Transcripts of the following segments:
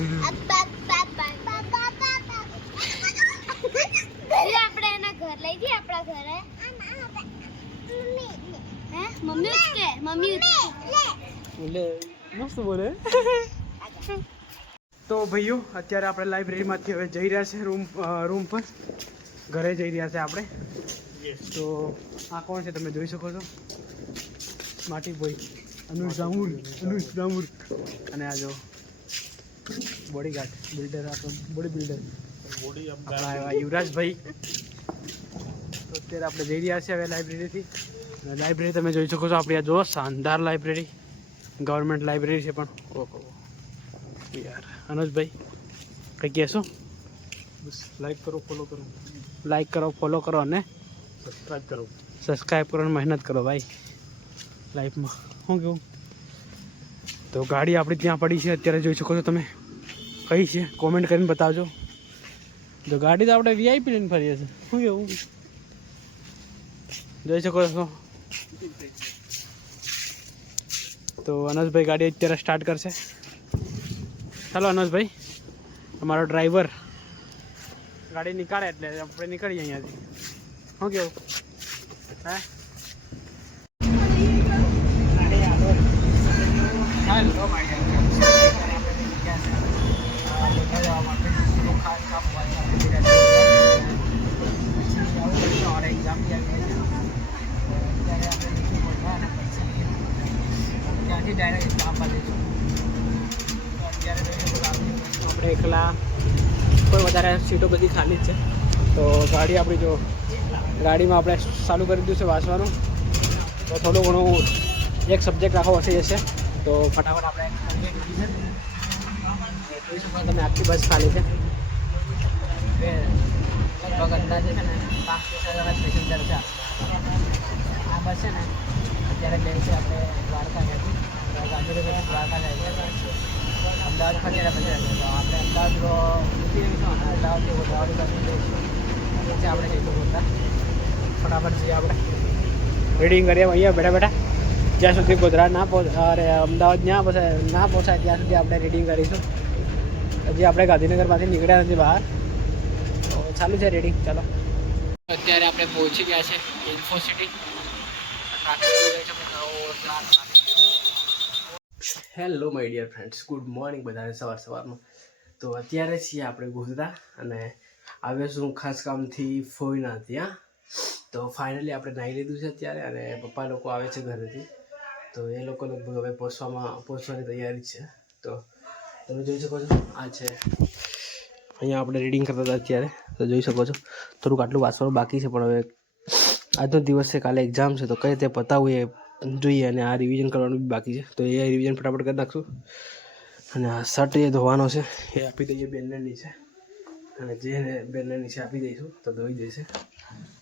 આપણે એના ઘર લઈ જઈએ આપણા ઘરે મમ્મી ઉચકે મમ્મી લે મસ્ત બોલે તો ભાઈઓ અત્યારે આપણે લાઇબ્રેરીમાંથી હવે જઈ રહ્યા છે રૂમ પર ઘરે જઈ રહ્યા છે આપણે તો આ કોણ છે તમે જોઈ શકો છો માટી ભાઈ અનુષ ડામુર અને આ જો બોડીગાર્ડ બિલ્ડર આપણો બોડી બિલ્ડર આપણા એવા યુવરાજભાઈ તો અત્યારે આપણે જઈ રહ્યા છીએ હવે લાઇબ્રેરી તમે જોઈ શકો છો આપણી આ જો શાનદાર લાઇબ્રેરી ગવર્મેન્ટ લાઇબ્રેરી છે પણ ઓહો યાર અનુજભાઈ કંઈ કહેશો બસ લાઈક કરો ફોલો કરો અને સબસ્ક્રાઈબ કરો અને મહેનત કરો ભાઈ લાઈફમાં શું કેવું તો ગાડી આપણી ત્યાં પડી છે અત્યારે જોઈ શકો છો તમે કઈ છે કોમેન્ટ કરીને બતાવજો તો ગાડી તો આપણે વીઆઈપી લઈને ફરીએ છીએ શું કેવું જોઈ શકો છો તો અનસભાઈ ગાડી અત્યારે સ્ટાર્ટ કરશે ચાલો અનસભાઈ અમારો ડ્રાઈવર ગાડી નીકાળે એટલે આપણે નીકળીએ અહીંયાથી શું કેવું હા આપણે એકલા કોઈ વધારે સીટો બધી ખાલી જ છે તો ગાડી આપણી જો ગાડીમાં આપણે ચાલુ કરી દીધું છે વાંચવાનું તો થોડું ઘણું એક સબ્જેક્ટ આખો વસી જશે તો ફટાફટ આપણે જોઈ શકો તમે આખી બસ ખાલી છે લગભગ અંદાજે છે ને 5-6 જણા પેસેન્જર છે આ બસ છે ને અત્યારે જાય છે આપણે દ્વારકા જઈશું ગાંધીનગરથી દ્વારકા જાય છે અમદાવાદ ફરીને પછી તો આપણે અમદાવાદ ઉતરી રહીશું અને અમદાવાદથી ગોધરાવાડી બાજુ જઈશું પછી આપણે જઈશું ગોધરા ફટાફટ જઈએ આપણે રીડિંગ કરીએ અહીંયા બેઠા જ્યાં સુધી ગોધરા અરે અમદાવાદ ના પહોંચાય ત્યાં સુધી આપણે રીડિંગ કરીશું હજી આપણે ગાંધીનગરમાંથી નીકળ્યા નથી બહાર તો ચાલુ છે રીડિંગ ચાલો અત્યારે આપણે પહોંચી ગયા છે Infocity hello my dear friends good morning બધાને સવારમાં તો અત્યારે છીએ આપણે ગોધરા અને આવ્યો છું ખાસ કામથી ફોઈના ત્યાં તો ફાઇનલી આપણે નાહી લીધું છે અત્યારે અને પપ્પા લોકો આવે છે ઘરેથી તો એ લોકો લગભગ હવે પહોંચવાની તૈયારી છે તો તમે જોઈ શકો છો આ છે અહીંયા આપણે રીડિંગ કરતા હતા અત્યારે તો જોઈ શકો છો થોડુંક આટલું વાંચવાનું બાકી છે પણ હવે આજનો દિવસ છે કાલે એક્ઝામ છે તો કઈ રીતે પતાવવું એ જોઈએ અને આ રિવિઝન કરવાનું બી બાકી છે તો એ રિવિઝન ફટાફટ કરી નાખશું અને આ શર્ટ એ ધોવાનો છે એ આપી દઈએ બેનને નીચે અને જે બેનને નીચે આપી દઈશું તો ધોઈ જશે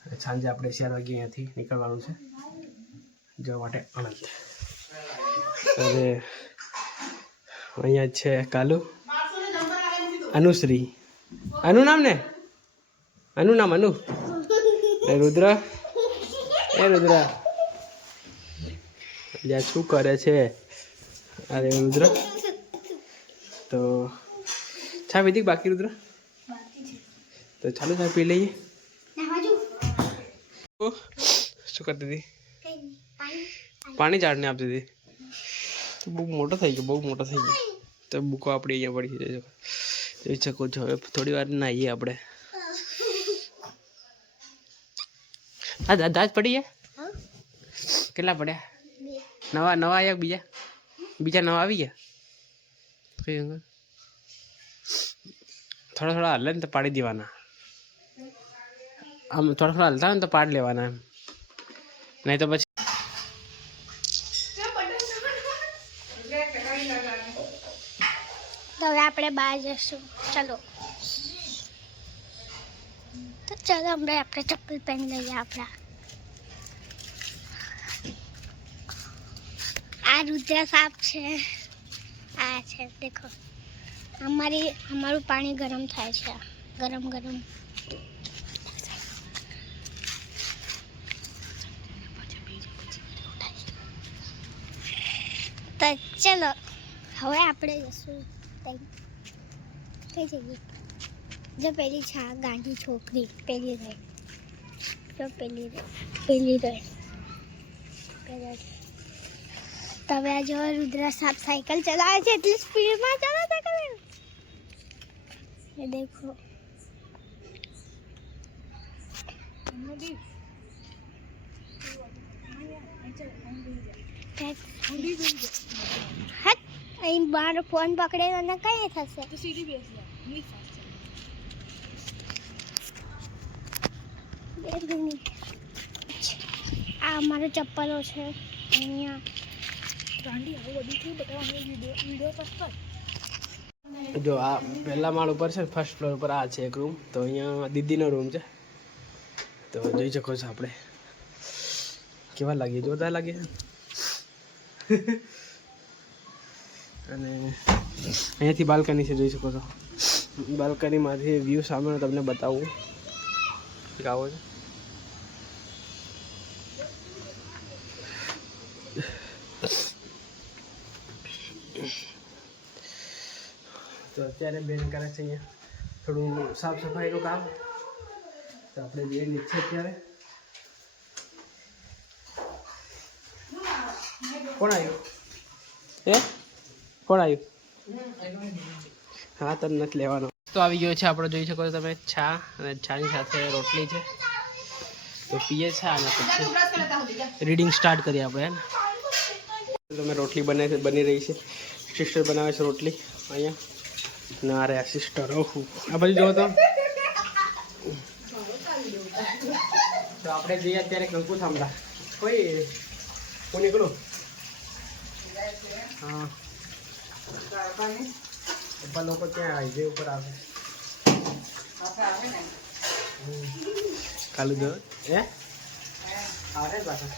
અને સાંજે આપણે 4 વાગે અહીંયાથી નીકળવાનું છે જવા માટે આણંદ અને અહીંયા છે કાલુ અનુશ્રી અનુ નામ ને અનુ રુદ્ર લ્યા શું કરે છે અરે રુદ્ર તો ચા પીધી બાકી રુદ્ર તો ચાલો ચા પી લઈએ શું કરતી હતી પાણી ઝાડને આપતી હતી બહુ મોટો થઈ ગયો તો બુકો આપણી અહીંયા પડી છે જોઈ શકો છો હવે થોડી વાર નાહીએ આપણે હા દાદ પડી ગયા કેટલા પડ્યા નવા આવ્યા બીજા નવા આવી ગયા થોડા હલે ને તો પાડી દેવાના આમ થોડા હલતા હોય ને તો પાડી લેવાના એમ નહીં તો પછી તો હવે આપણે બહાર જઈશું ચલો તો ચાલો આપણે ચપ્પલ પહેરી લઈએ આપણા આ રુદ્ર સાપ છે આ છે દેખો અમારું પાણી ગરમ થાય છે ગરમ તો ચલો હવે આપણે જઈશું કઈ જગ્યાએ જો પેલી છા ગાંડી છોકરી પેલી રહે જો પેલી રહે પેલા તમે આ જો રુદ્ર સાહેબ સાયકલ ચલાવે છે એટલી સ્પીડમાં ચલાવે કરે એ દેખો હટ અહીં મારો ફોન પકડેલો ને કઈ થશે એક મિનિટ આ અમારો ચપ્પલો છે અહીંયા જો આ પહેલા માળ ઉપર છે ફર્સ્ટ ફ્લોર ઉપર આ છે એક રૂમ તો અહીંયા દીદીનો રૂમ છે તો જોઈ શકો છો આપણે કેવા લાગે જોરદાર લાગે અને અહીંયાથી બાલ્કની છે જોઈ શકો છો બાલ્કનીમાંથી વ્યૂ સામે તમને બતાવું આવો છે તો અત્યારે બેન કરે છે અહીંયા થોડું સાફ સફાઈનું કામ તો આપણે બે નીચે અત્યારે કોણ આવ્યું કોણ આવ્યું હા તને નથી લેવાનો તો આવી ગયો છે આપણે જોઈ શકો છો તમે છા અને છાની સાથે રોટલી છે તો પીએ છે અને પછી રીડિંગ સ્ટાર્ટ કરીએ આપણે તમે રોટલી બની રહી છે સિસ્ટર બનાવે છે રોટલી અહીંયા ના રે સિસ્ટર ઓહો આ બાજુ જોવો તો આપણે જઈએ અત્યારે કંકુ થાંભલા કોઈ હું નીકળું હા પપ્પા લોકો ત્યાં હાઈવે ઉપર આવે કાલુ દો હે આવે પાછા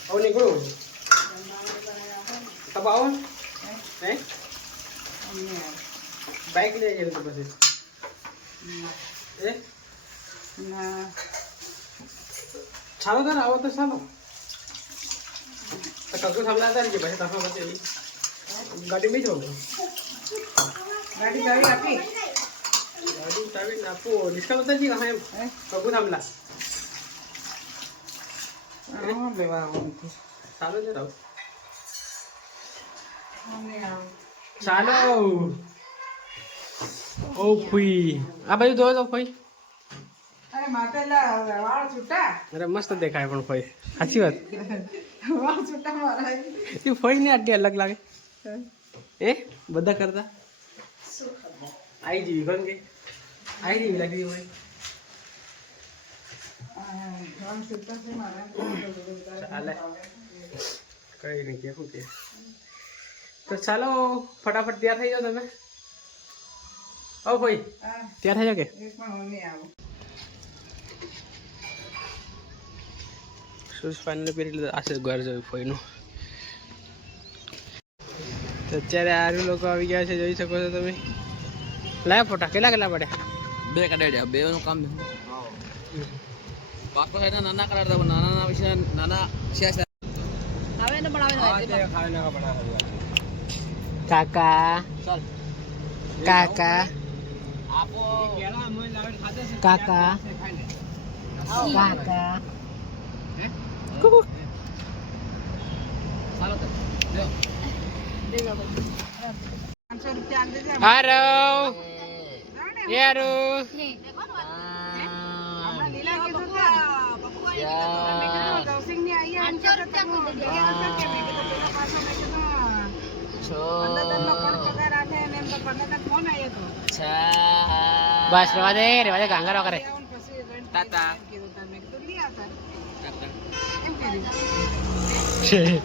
આવું નીકળું તબ આવો હે બાઇક લઈ જઈએ તો પછી એ ચાલો તાર આવો તો ચાલો તો કંકુ થાંભલા હતા કે પછી તમે પછી ગાડી બેસો ગાડી ચાવી આપી ગાડી ચાવી આપો ડિસ્કાઉન્ટ બતાજી હા એમ કંકુ થાંભલા લેવા ચાલો જરા ચાલો ઓ ફુઈ આ બાજુ જોવો તો ફુઈ અરે માતેલા વાળ છૂટા અરે મસ્ત દેખાય પણ ફુઈ સાચી વાત વાળ છૂટા મારા એ ફુઈ ને આટલી અલગ લાગે એ બધા કરતા આઈ જીવી કોણ કે આઈ જીવી લાગી હોય વાળ છૂટા છે મારા ચાલે કઈ નહીં કેવું કે તો ચાલો ફટાફટ તૈયાર થઈ જાઓ તમે ઓ ભાઈ તૈયાર થઈ જાઓ કે એક પણ હું નહીં આવું શૂઝ ફાઇનલ પહેરી લીધા આશે ઘર જોયું ફોઈનું તો અત્યારે આરું લોકો આવી ગયા છે જોઈ શકો છો તમે લાયા ફોટા કેટલા પડ્યા બે કડાડ્યા બે નું કામ પાકો છે નાના કડાડતા નાના વિશે નાના શેષ આવે ને બનાવે કાકા ચાલ કાકા આપો કાકા કાકા ચાલો તો લ્યો 500 રૂપિયા આલ દેજે હારો યારો આપણા લીલા કીધું તો જવસિંગ ની આયા 500 રૂપિયા કે મેં કીધું પેલા પાછો મેં કીધું પંદર નો પણ પગાર આલે ને એમ તો 15 ફોન આવ્યો તો બસ રેવા દે ગાંગરો કરે પછી રેન્ટ તાતા કીધું તમે મેં કીધું લી આવતા તાતા એમ કરી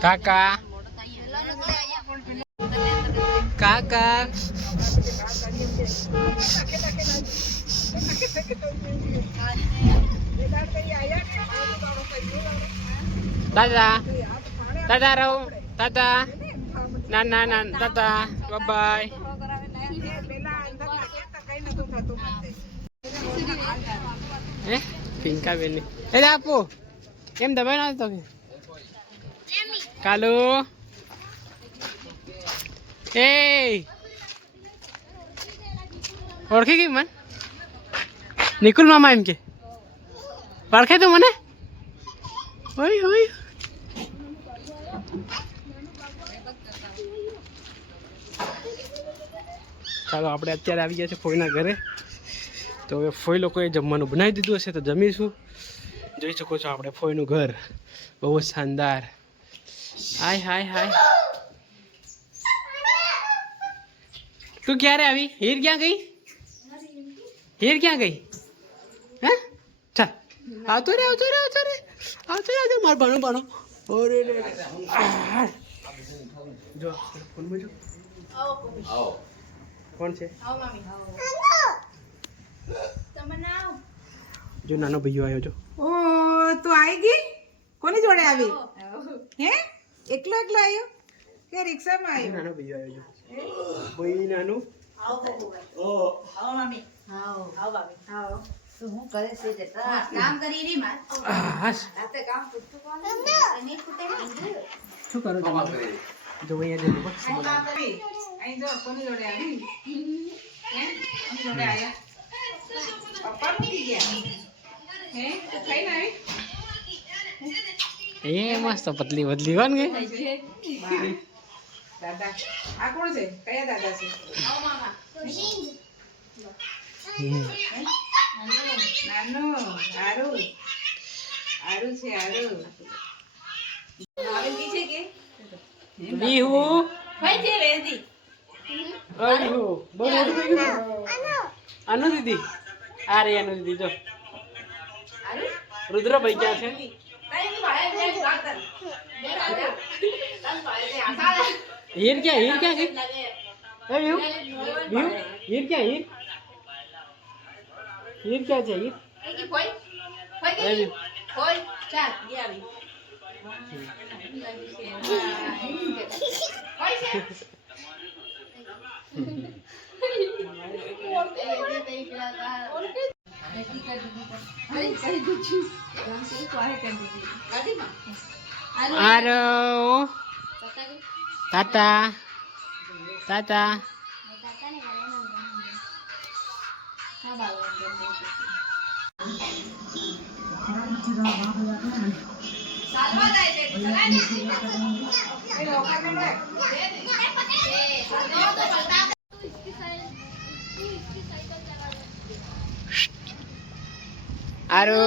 કાકા કાકા દાદા દાદા રહું દાદા ના ના ના દાદા બાય પેલા અંદર નાખ્યા તો કઈ નતું થતું મને. હે પિંકા બેન એ આપો કેમ દબાઈ ના તો કાલુ એ ઓળખી ગઈ મન નિકુલ મામા એમ કે ઓળખે તું મને હોય હોય ચાલો આપણે અત્યારે આવી ગયા છે ફોઈના ઘરે તો હવે ફોઈ લોકોએ જમવાનું બનાવી દીધું હશે તો જમીશું જોઈ શકો છો આપણે ફોઈનું ઘર બહુ જ શાનદાર હાય હાય હાય તું ક્યારે આવી હીર ક્યાં ગઈ હીર ક્યાં ગઈ હે ચાલ આવતો રે આવતો રે આવતો રે આવતો રે આવતો માર બાનો બાનો ઓરે રે જો ફોનમાં જો આવો કોણ છે જો નાનો ભાઈઓ આવ્યો છો ઓ તું આવી ગઈ કોની જોડે આવી હે એકલો એકલો આવ્યો કે રિક્ષામાં આવ્યો નાનો ભાઈઓ આવ્યો છો ભાઈ નાનું હાશ શું કરો છો જો અહીંયા જજો અહીં જો કોની જોડે આવી હે કોની જોડે આવ્યા પપ્પા મૂકી ગયા હે તું ખાઈને આવી એ મસ્ત પતલી બદલી કોણ ગઈ દાદા આ કોણ છે કયા દાદા છે નાનું હારું હારું છે હારું બીહુ અરીહુ બહુ મોટું થઈ ગયું આનો દીદી આ રે આનો દીદી જો રુદ્રભાઈ ક્યાં છે હીર ક્યાં છે એ બીહુ બીહુ હીર ક્યાં હીર ક્યાં છે હીર એ બીહુ આરો તાતા તાતા આરો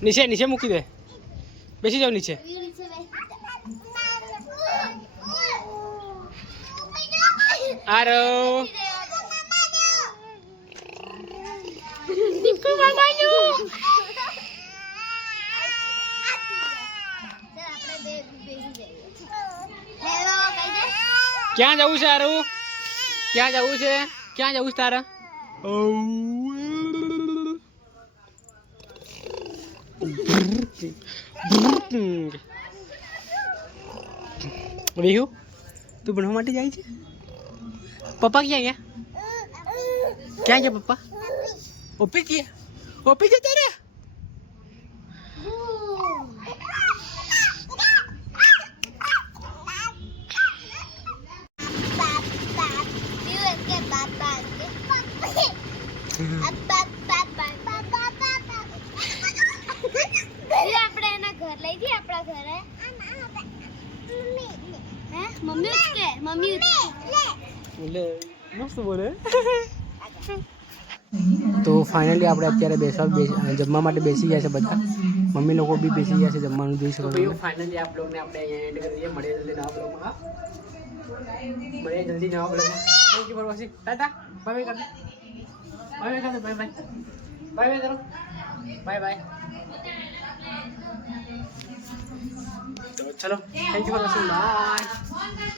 નીચે નીચે મૂકી દે બેસી જાવ નીચે આરો ક્યાં જવું છે આરું ક્યાં જવું છે ક્યાં જવું છે તારે રીહુ તું ભણવા માટે જાય છે પપ્પા ક્યાં ગયા ક્યાં ગયા પપ્પા ઓફિસ ગયા ઓફિસ જતા રે આપણે એના ઘર લઈ જઈએ આપણા ઘરે મમ્મી ઉચકે મમ્મી એટલે મસ્ત બોલે તો ફાઇનલી આપણે અત્યારે જમવા માટે બેસી ગયા છે બધા મમ્મી લોકો બી બેસી ગયા છે જમવાનું જોઈ શકો છો ફાઇનલી આપ લોકોને આપણે અહીંયા એન્ડ કરીએ મળીએ જલ્દી નવા બ્લોગમાં thank you for watching Tata bye bye કરો બાય બાય કરો બાય બાય તો ચલો thank you for watching bye